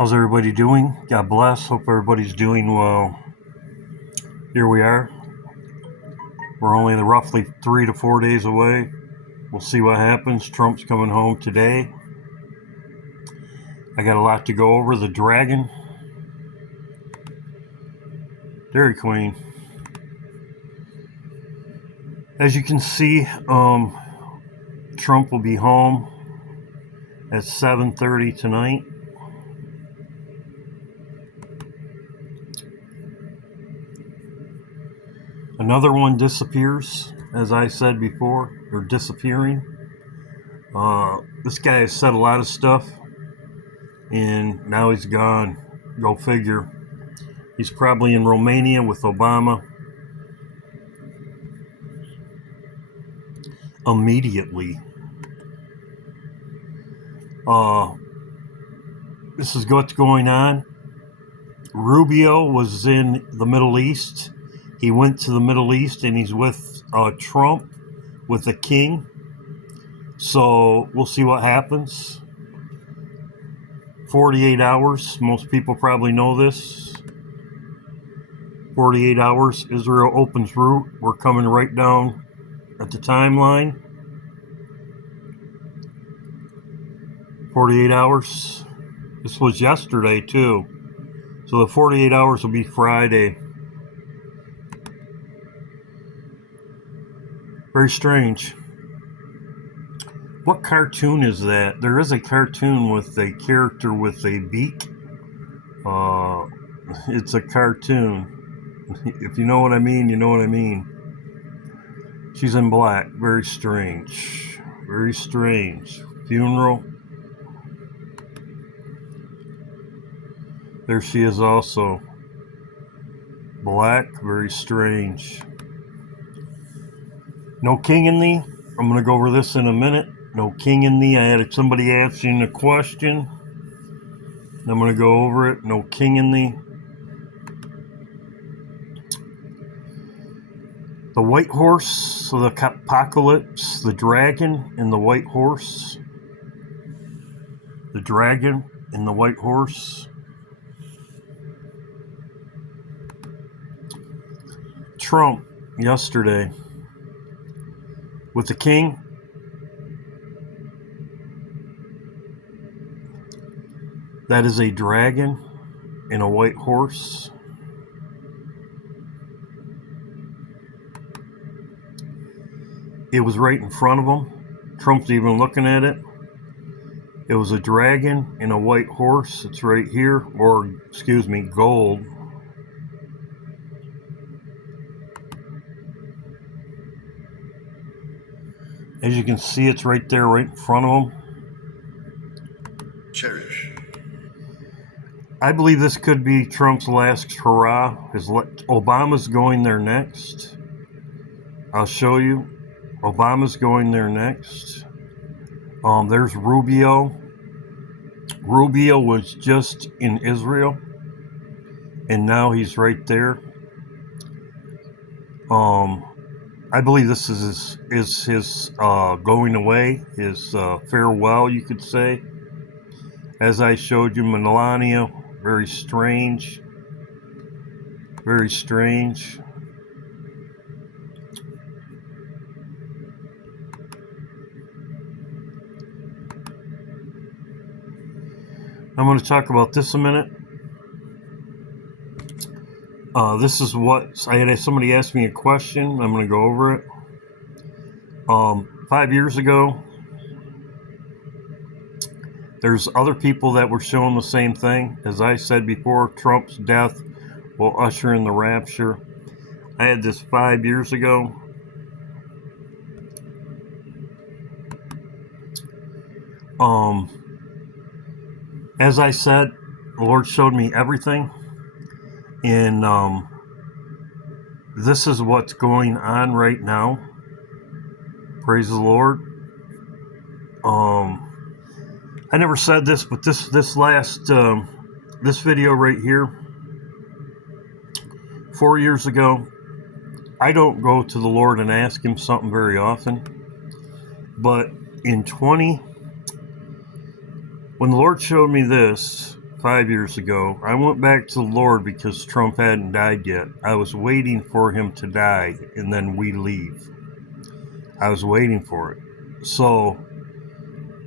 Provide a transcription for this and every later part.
How's everybody doing? God bless. Hope everybody's doing well. Here we are. We're only roughly 3 to 4 days away. We'll see what happens. Trump's coming home today. I got a lot to go over. The dragon. Dairy Queen. As you can see, Trump will be home at 7:30 tonight. Another one disappears, as I said before, or disappearing. This guy has said a lot of stuff, and now he's gone. Go figure. He's probably in Romania with Obama. Immediately. This is what's going on. Rubio was in the Middle East. He went to the Middle East and he's with Trump, with the king. So we'll see what happens. 48 hours. Most people probably know this. 48 hours. Israel opens route. We're coming right down at the timeline. 48 hours. This was yesterday too. So the 48 hours will be Friday. Very strange. What cartoon is that? There is a cartoon with a character with a beak. It's a cartoon. If you know what I mean, you know what I mean. She's in black. Very strange. Very strange. Funeral. There she is also. Black. Very strange. No king in thee. I'm going to go over this in a minute. No king in thee. I had somebody asking a question. I'm going to go over it. No king in thee. The white horse, so the apocalypse, the dragon and the white horse. The dragon and the white horse. Trump yesterday with the king. That is a dragon and a white horse. It was right in front of him. Trump's even looking at it. It was a dragon and a white horse. It's right here, or excuse me, gold. As you can see, it's right there, right in front of him. Cherish. I believe this could be Trump's last hurrah. Obama's going there next. I'll show you. Obama's going there next. There's Rubio. Rubio was just in Israel, and now he's right there. I believe this is his going away, his farewell, you could say. As I showed you, Melania, very strange. Very strange. I'm going to talk about this a minute. This is what I had somebody ask me a question. I'm going to go over it. 5 years ago, there's other people that were showing the same thing. As I said before, Trump's death will usher in the rapture. I had this 5 years ago. As I said, the Lord showed me everything. And this is what's going on right now. Praise the Lord. I never said this, but this video right here, 4 years ago, I don't go to the Lord and ask him something very often. But in when the Lord showed me this 5 years ago, I went back to the Lord because Trump hadn't died yet. I was waiting for him to die, and then we leave. I was waiting for it. So,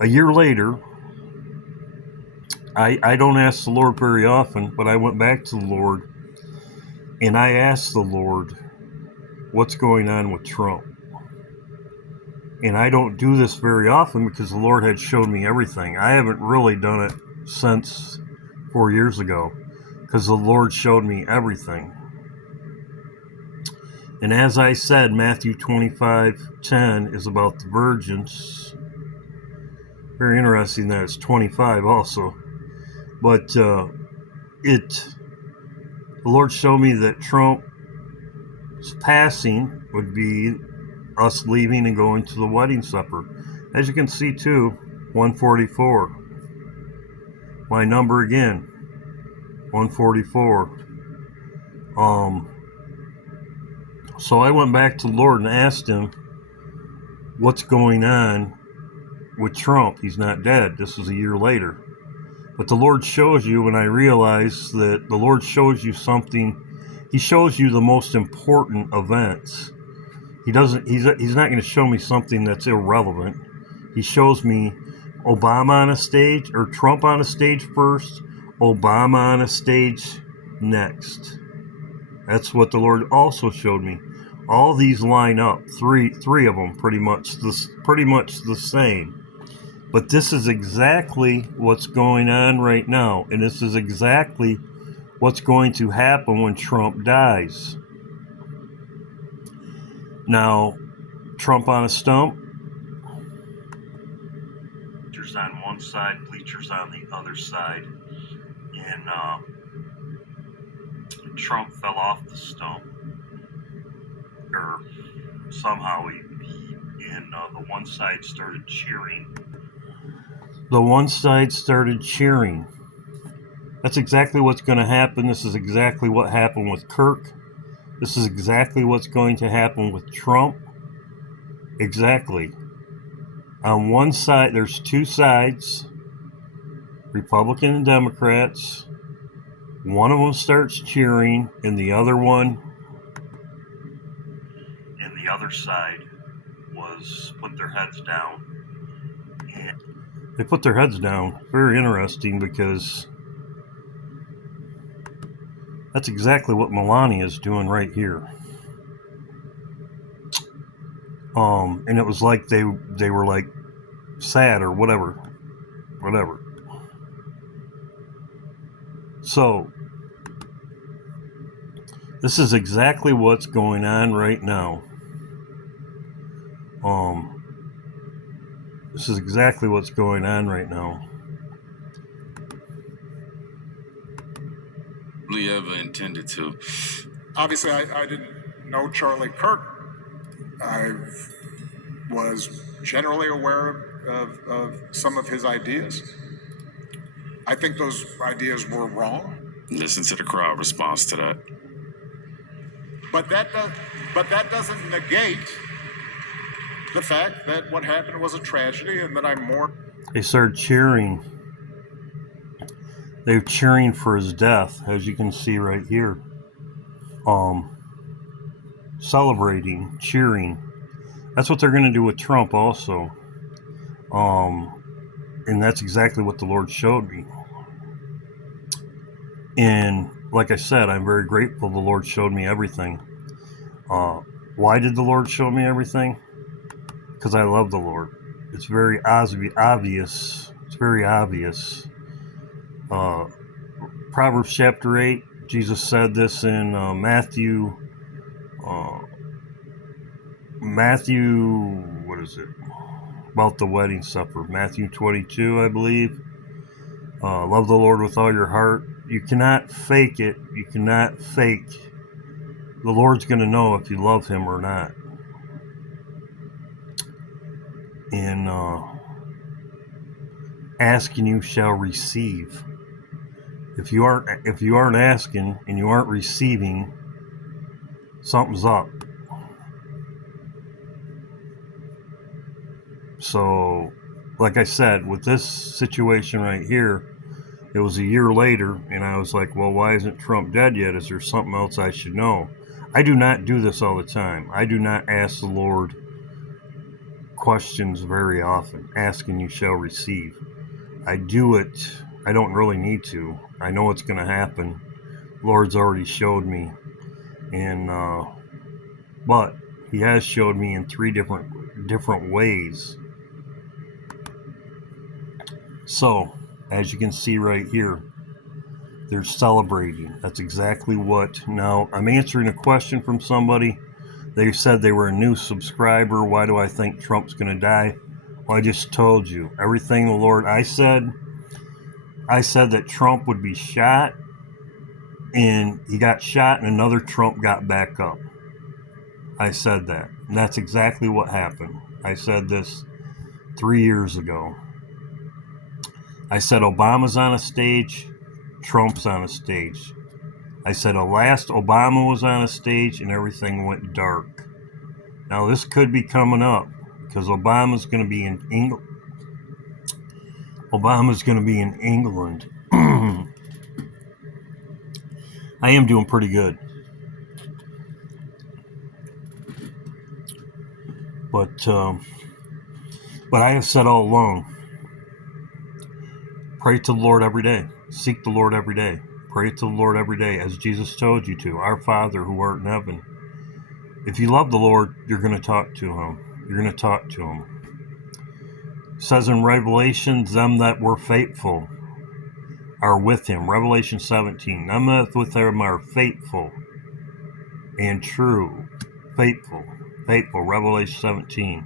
a year later, I don't ask the Lord very often, but I went back to the Lord, and I asked the Lord, what's going on with Trump? And I don't do this very often because the Lord had showed me everything. I haven't really done it since 4 years ago because the Lord showed me everything. And as I said, Matthew 25:10 is about the virgins. Very interesting that it's 25 also. But the Lord showed me that Trump's passing would be us leaving and going to the wedding supper. As you can see too, 144. My number again, 144. So I went back to the Lord and asked him, what's going on with Trump? He's not dead. This is a year later. But the Lord shows you, and I realize that the Lord shows you something. He shows you the most important events. He's not going to show me something that's irrelevant. He shows me Obama on a stage, or Trump on a stage first, Obama on a stage next. That's what the Lord also showed me. All these line up, three of them pretty much the same. But this is exactly what's going on right now, and this is exactly what's going to happen when Trump dies. Now, Trump on a stump, bleachers on one side, bleachers on the other side, and Trump fell off the stump, or somehow the one side started cheering. The one side started cheering. That's exactly what's going to happen. This is exactly what happened with Kirk. This is exactly what's going to happen with Trump. Exactly. On one side, there's two sides, Republican and Democrats. One of them starts cheering, and the other side was put their heads down. And they put their heads down. Very interesting, because that's exactly what Melania is doing right here. And it was like they were like sad or whatever. So this is exactly what's going on right now. This is exactly what's going on right now. Really ever intended to. Obviously, I didn't know Charlie Kirk. I was generally aware of some of his ideas. I think those ideas were wrong. Listen to the crowd response to that. But that doesn't negate the fact that what happened was a tragedy, and that I'm more. They started cheering. They were cheering for his death, as you can see right here. Celebrating, cheering. That's what they're going to do with Trump also. And that's exactly what the Lord showed me. And like I said, I'm very grateful the Lord showed me everything. Why did the Lord show me everything? Because I love the Lord. It's very obvious. It's very obvious. Proverbs chapter 8, Jesus said this in Matthew, what is it? About the wedding supper. Matthew 22, I believe. Love the Lord with all your heart. You cannot fake it. You cannot fake. The Lord's going to know if you love him or not. And ask and you shall receive. If you aren't asking and you aren't receiving, something's up. So, like I said, with this situation right here, It was a year later, and I was like, well, why isn't Trump dead yet? Is there something else I should know? I do not do this all the time. I do not ask the Lord questions very often. Ask and you shall receive. I do it. I don't really need to. I know what's going to happen. Lord's already showed me. And, but he has showed me in three different ways. So, as you can see right here, they're celebrating. That's exactly what. Now, I'm answering a question from somebody. They said they were a new subscriber. Why do I think Trump's going to die? Well, I just told you. Everything the Lord, I said that Trump would be shot, and he got shot, and another Trump got back up. I said that. And that's exactly what happened. I said this 3 years ago. I said Obama's on a stage, Trump's on a stage. I said last Obama was on a stage and everything went dark. Now this could be coming up because Obama's going to be in England. Obama's going to be in England. I am doing pretty good. But I have said all along, pray to the Lord every day. Seek the Lord every day. Pray to the Lord every day, as Jesus told you to. Our Father who art in heaven. If you love the Lord, you're going to talk to him. You're going to talk to him. It says in Revelation, them that were faithful are with him. Revelation 17. Them that with him are faithful and true. Faithful. Faithful. Revelation 17.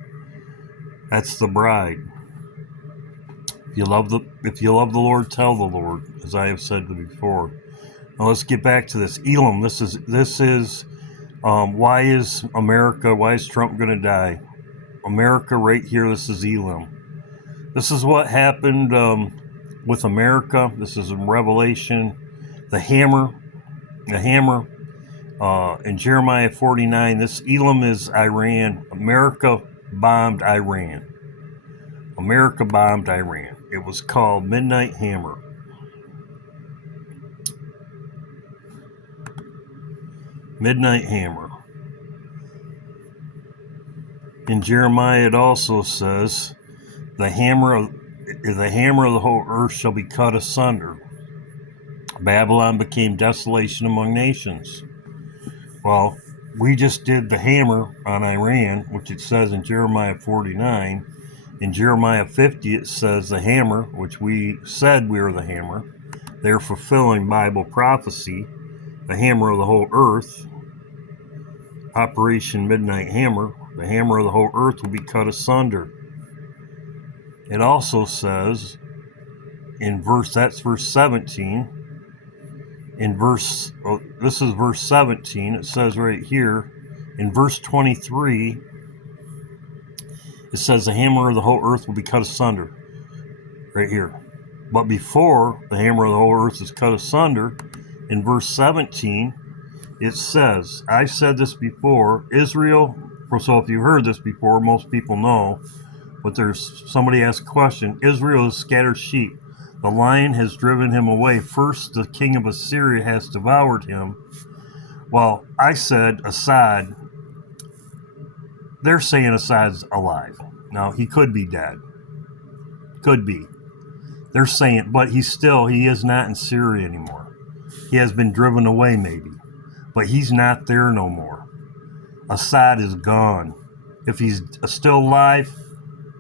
That's the bride. If you love the Lord, tell the Lord, as I have said before. Now let's get back to this. Elam. This is why is Trump going to die? America right here. This is Elam. This is what happened with America. This is in Revelation. The hammer. In Jeremiah 49. This Elam is Iran. America bombed Iran. America bombed Iran. It was called Midnight Hammer. Midnight Hammer. In Jeremiah it also says, the hammer of the whole earth shall be cut asunder. Babylon became desolation among nations. Well, we just did the hammer on Iran, which it says in Jeremiah 49. In Jeremiah 50 it says the hammer, which we said we were the hammer. They're fulfilling Bible prophecy. The hammer of the whole earth. Operation Midnight Hammer. The hammer of the whole earth will be cut asunder. It also says that's verse 17. This is verse 17. It says right here, in verse 23, it says the hammer of the whole earth will be cut asunder. Right here. But before the hammer of the whole earth is cut asunder, in verse 17, it says, I've said this before, Israel, so if you heard this before, most people know, but there's somebody asked a question, Israel is scattered sheep. The lion has driven him away. First, the king of Assyria has devoured him. Well, I said Assad, they're saying Assad's alive. Now, he could be dead. Could be. They're saying, but he is not in Syria anymore. He has been driven away maybe, but he's not there no more. Assad is gone. If he's still alive,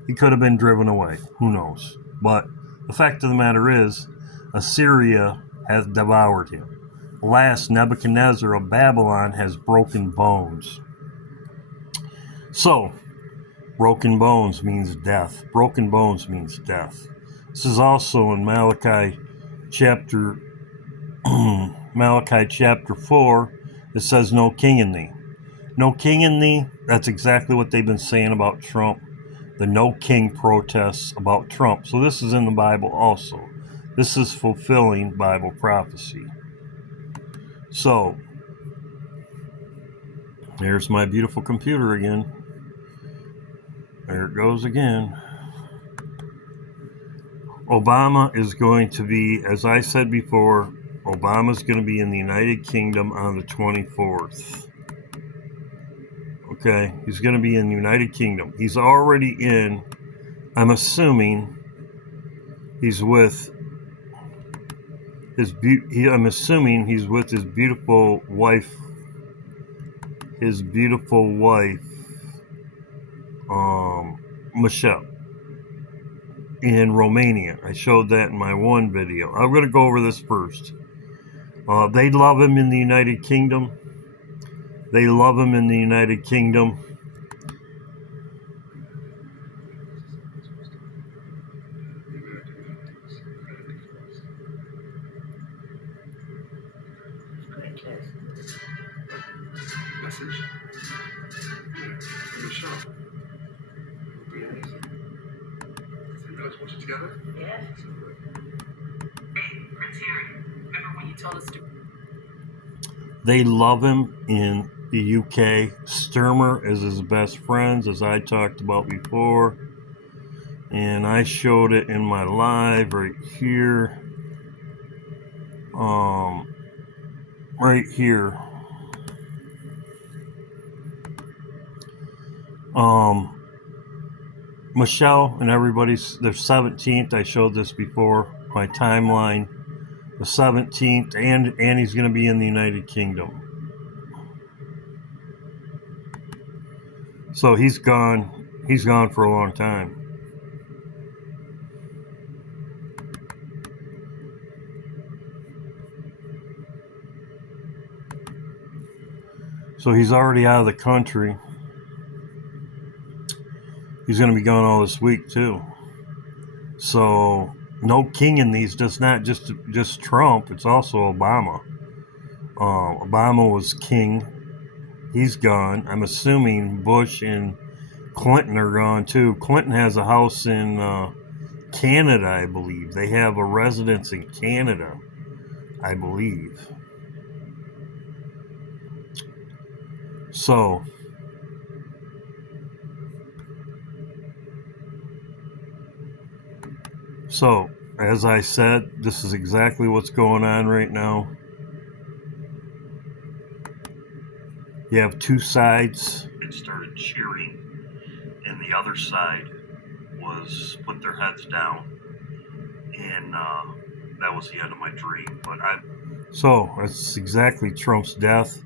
he could have been driven away. Who knows? But the fact of the matter is, Assyria has devoured him. Last, Nebuchadnezzar of Babylon has broken bones. So, broken bones means death. Broken bones means death. This is also in Malachi chapter 4. It says, no king in thee. No king in thee. That's exactly what they've been saying about Trump. The no king protests about Trump. So this is in the Bible also. This is fulfilling Bible prophecy. So, there's my beautiful computer again. There it goes again. Obama is going to be, as I said before, Obama's going to be in the United Kingdom on the 24th. Okay, he's going to be in the United Kingdom. He's already in, I'm assuming, he's with I'm assuming he's with his beautiful wife, Michelle, in Romania. I showed that in my one video. I'm going to go over this first. They love him in the United Kingdom. They love him in the United Kingdom. They love him in the UK. Sturmer is his best friends, as I talked about before. And I showed it in my live right here. Right here. Michelle and everybody's, their 17th. I showed this before, my timeline. The 17th, and he's going to be in the United Kingdom. So he's gone. He's gone for a long time. So he's already out of the country. He's going to be gone all this week too. So no king in these. Just not just Trump. It's also Obama. Obama was king. He's gone. I'm assuming Bush and Clinton are gone too. Clinton has a house in Canada, I believe. They have a residence in Canada, I believe. So as I said, this is exactly what's going on right now. You have two sides that started cheering, and the other side was put their heads down, and that was the end of my dream. So that's exactly Trump's death.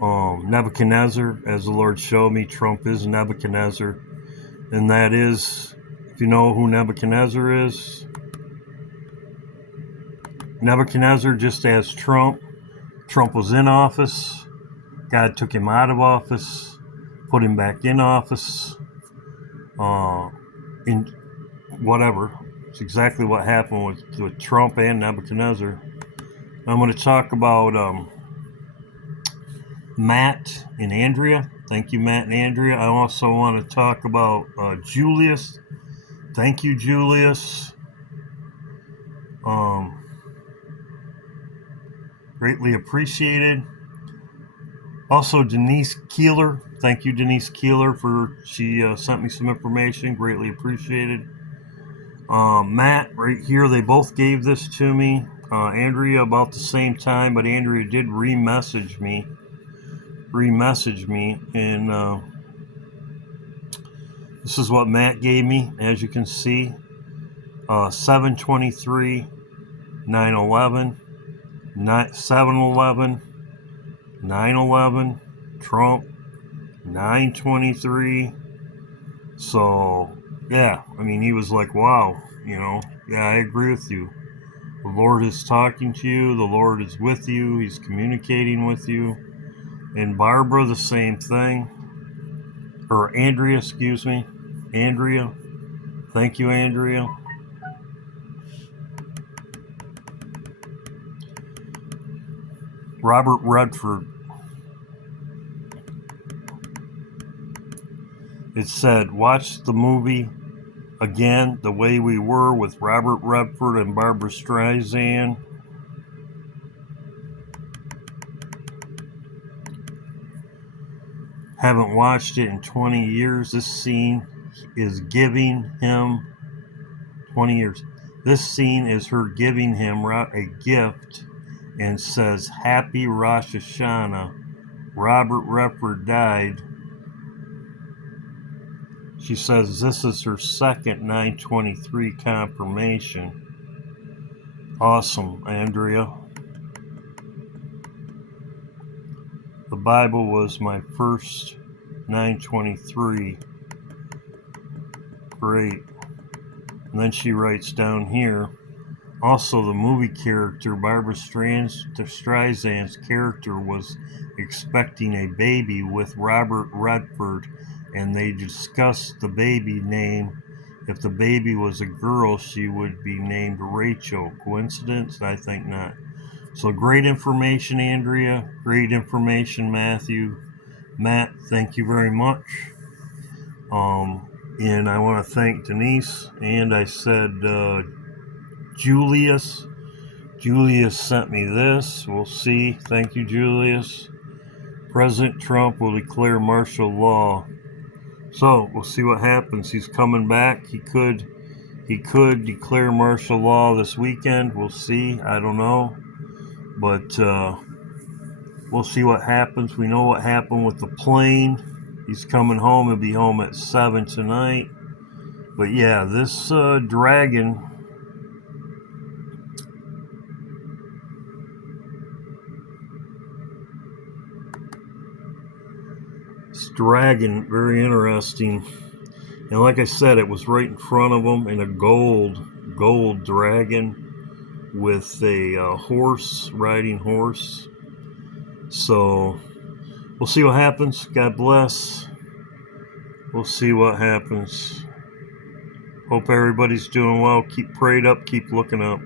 Nebuchadnezzar, as the Lord showed me, Trump is Nebuchadnezzar, and that is, if you know who Nebuchadnezzar is, Nebuchadnezzar, just as Trump was in office, God took him out of office, put him back in office, in whatever. It's exactly what happened with Trump and Nebuchadnezzar. I'm going to talk about Matt and Andrea. Thank you, Matt and Andrea. I also want to talk about Julius. Thank you, Julius. Greatly appreciated. Also, Denise Keeler. Thank you, Denise Keeler, she sent me some information. Greatly appreciated. Matt, right here, they both gave this to me. Andrea about the same time, but Andrea did re-message me, and this is what Matt gave me, as you can see. 7/23, 9/11, 7/11, 9/11, Trump, 9/23. So, yeah, I mean, he was like, wow, yeah, I agree with you. The Lord is talking to you. The Lord is with you. He's communicating with you. And Barbara, the same thing. Or Andrea, excuse me. Andrea. Thank you, Andrea. Robert Redford. It said, watch the movie again, The Way We Were, with Robert Redford and Barbara Streisand. Haven't watched it in 20 years. This scene is giving him 20 years. This scene is her giving him a gift and says, Happy Rosh Hashanah. Robert Redford died. She says this is her second 923 confirmation. Awesome, Andrea. The Bible was my first 923. Great. And then she writes down here, also the movie character, Barbara Streisand's character was expecting a baby with Robert Redford, and they discussed the baby name. If the baby was a girl, she would be named Rachel. Coincidence? I think not. So great information, Andrea. Great information, Matthew. Matt, thank you very much. And I want to thank Denise. And I said Julius. Julius sent me this. We'll see. Thank you, Julius. President Trump will declare martial law. So we'll see what happens. He's coming back. He could declare martial law this weekend. We'll see. I don't know. But we'll see what happens. We know what happened with the plane. He's coming home. He'll be home at 7 tonight. But yeah, this dragon, very interesting. And like I said, it was right in front of him in a gold dragon with a riding horse. So we'll see what happens. God bless. We'll see what happens. Hope everybody's doing well. Keep prayed up. Keep looking up.